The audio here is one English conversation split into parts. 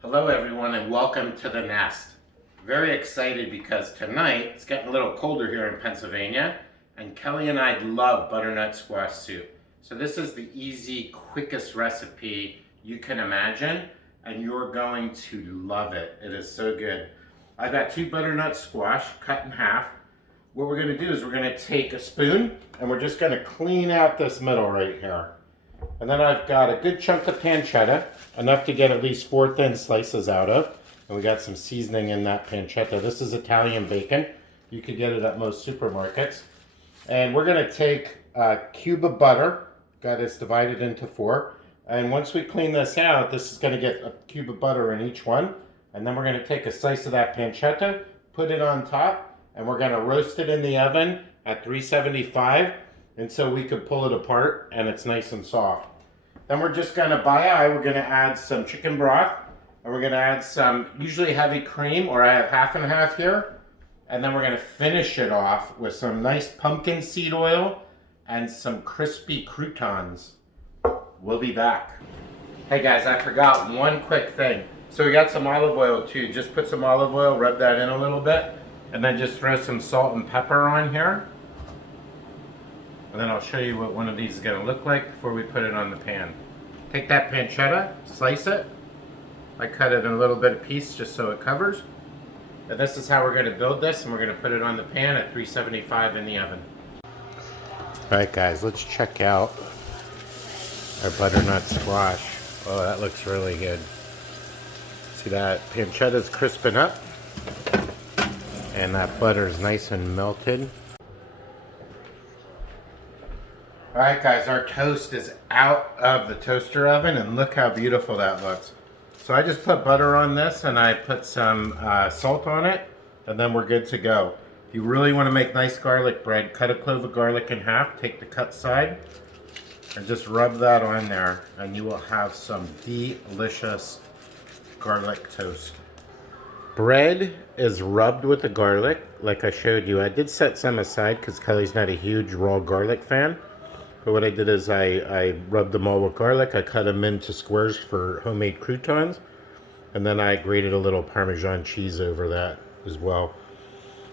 Hello everyone and welcome to the nest. Very excited because tonight it's getting a little colder here in Pennsylvania and Kelly and I love butternut squash soup. So this is the easy, quickest recipe you can imagine and you're going to love it. It is so good. I've got 2 butternut squash cut in half. What we're going to do is we're going to take a spoon and we're just going to clean out this middle right here. And then I've got a good chunk of pancetta, enough to get at least 4 thin slices out of. And we got some seasoning in that pancetta. This is Italian bacon. You could get it at most supermarkets. And we're going to take a cube of butter. Got it divided into 4. And once we clean this out, this is going to get a cube of butter in each one. And then we're going to take a slice of that pancetta, put it on top, and we're going to roast it in the oven at 375. And so we could pull it apart and it's nice and soft. Then we're just gonna, by eye, we're gonna add some chicken broth and we're gonna add some usually heavy cream, or I have half and half here. And then we're gonna finish it off with some nice pumpkin seed oil and some crispy croutons. We'll be back. Hey guys, I forgot one quick thing. So we got some olive oil too. Just put some olive oil, rub that in a little bit, and then just throw some salt and pepper on here. And then I'll show you what one of these is going to look like before we put it on the pan. Take that pancetta, slice it. I cut it in a little bit of piece just so it covers. And this is how we're going to build this, and we're going to put it on the pan at 375 in the oven. Alright guys, let's check out our butternut squash. Oh, that looks really good. See that pancetta's crisping up. And that butter is nice and melted. Alright guys, our toast is out of the toaster oven and look how beautiful that looks. So I just put butter on this and I put some salt on it and then we're good to go. If you really want to make nice garlic bread, cut a clove of garlic in half, take the cut side and just rub that on there and you will have some delicious garlic toast. Bread is rubbed with the garlic like I showed you. I did set some aside because Kelly's not a huge raw garlic fan. But what I did is I rubbed them all with garlic. I cut them into squares for homemade croutons. And then I grated a little Parmesan cheese over that as well.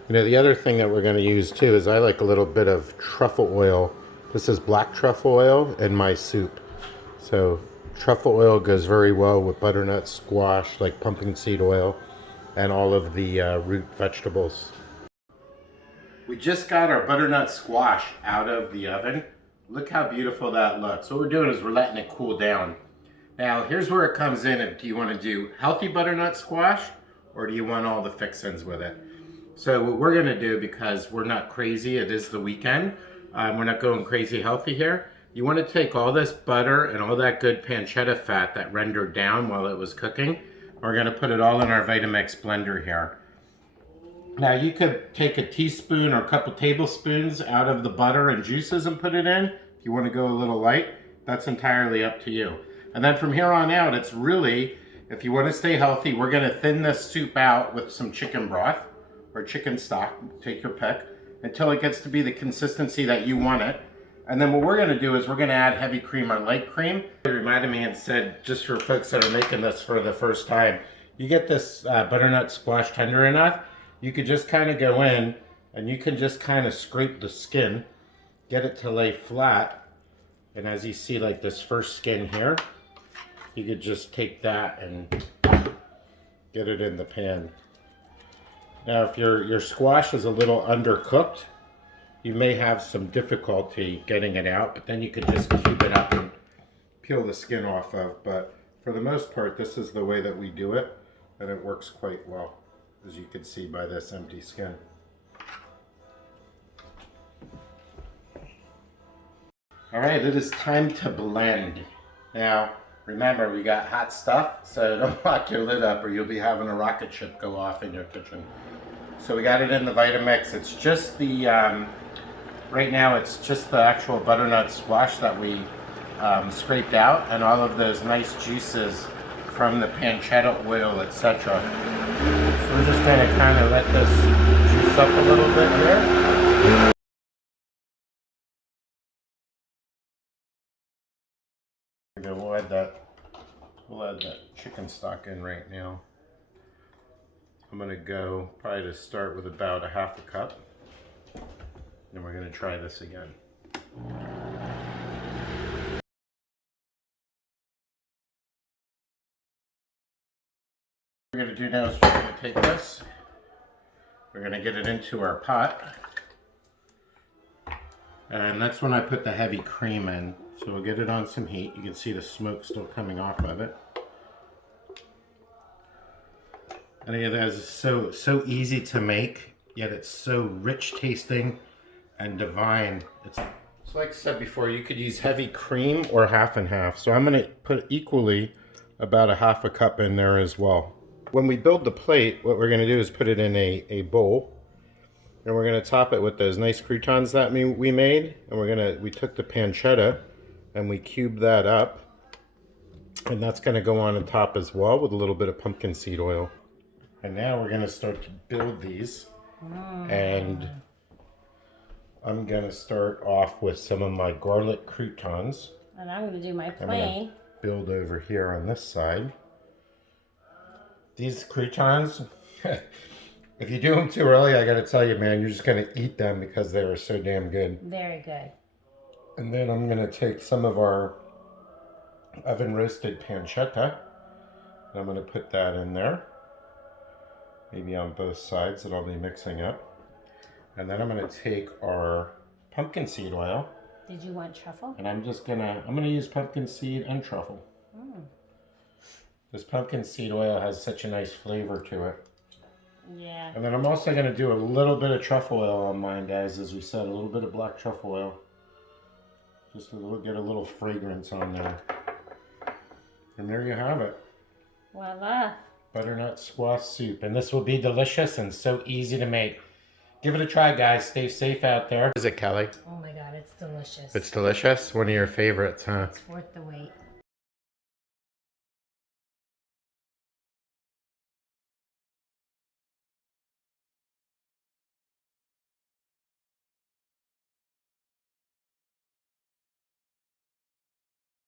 You know, the other thing that we're going to use too is I like a little bit of truffle oil. This is black truffle oil in my soup. So truffle oil goes very well with butternut squash, like pumpkin seed oil, and all of the root vegetables. We just got our butternut squash out of the oven. Look how beautiful that looks. What we're doing is we're letting it cool down. Now, here's where it comes in. If do you want to do healthy butternut squash or do you want all the fixins with it? So what we're going to do, because we're not crazy, it is the weekend, we're not going crazy healthy here. You want to take all this butter and all that good pancetta fat that rendered down while it was cooking. We're going to put it all in our Vitamix blender here. Now you could take a teaspoon or a couple tablespoons out of the butter and juices and put it in. If you want to go a little light, that's entirely up to you. And then from here on out, it's really, if you want to stay healthy, we're going to thin this soup out with some chicken broth or chicken stock, take your pick, until it gets to be the consistency that you want it. And then what we're going to do is we're going to add heavy cream or light cream. It reminded me and said, just for folks that are making this for the first time, you get this butternut squash tender enough, you could just kind of go in and you can just kind of scrape the skin, get it to lay flat. And as you see, like this first skin here, you could just take that and get it in the pan. Now, if your squash is a little undercooked, you may have some difficulty getting it out, but then you could just cube it up and peel the skin off of. But for the most part, this is the way that we do it, and it works quite well, as you can see by this empty skin. All right, it is time to blend. Now, remember, we got hot stuff, so don't lock your lid up or you'll be having a rocket ship go off in your kitchen. So we got it in the Vitamix. It's just the, right now it's just the actual butternut squash that we scraped out and all of those nice juices from the pancetta oil, etc. So we're just going to kind of let this juice up a little bit here. We'll add that We'll add that chicken stock in right now. I'm gonna go probably to start with about a half a cup. Then we're gonna try this again. What we're gonna do now is we're gonna take this. We're gonna get it into our pot. And that's when I put the heavy cream in. So we'll get it on some heat. You can see the smoke still coming off of it. And again, that is so easy to make, yet it's so rich tasting and divine. It's like I said before, you could use heavy cream or half and half. So I'm gonna put equally about a half a cup in there as well. When we build the plate, what we're gonna do is put it in a bowl. And we're gonna top it with those nice croutons that we made. And we took the pancetta and we cubed that up. And that's gonna go on top as well with a little bit of pumpkin seed oil. And now we're gonna start to build these. And I'm gonna start off with some of my garlic croutons. And I'm gonna do my plain. Build over here on this side. These croutons, if you do them too early, I gotta tell you, man, you're just gonna eat them because they are so damn good. Very good. And then I'm gonna take some of our oven roasted pancetta. And I'm gonna put that in there. Maybe on both sides that I'll be mixing up. And then I'm gonna take our pumpkin seed oil. Did you want truffle? And I'm gonna use pumpkin seed and truffle. This pumpkin seed oil has such a nice flavor to it. Yeah. And then I'm also gonna do a little bit of truffle oil on mine, guys, as we said, a little bit of black truffle oil. Just to get a little fragrance on there. And there you have it. Voila. Butternut squash soup. And this will be delicious and so easy to make. Give it a try, guys. Stay safe out there. Is it, Kelly? Oh my God, it's delicious. It's delicious? One of your favorites, huh? It's worth the wait.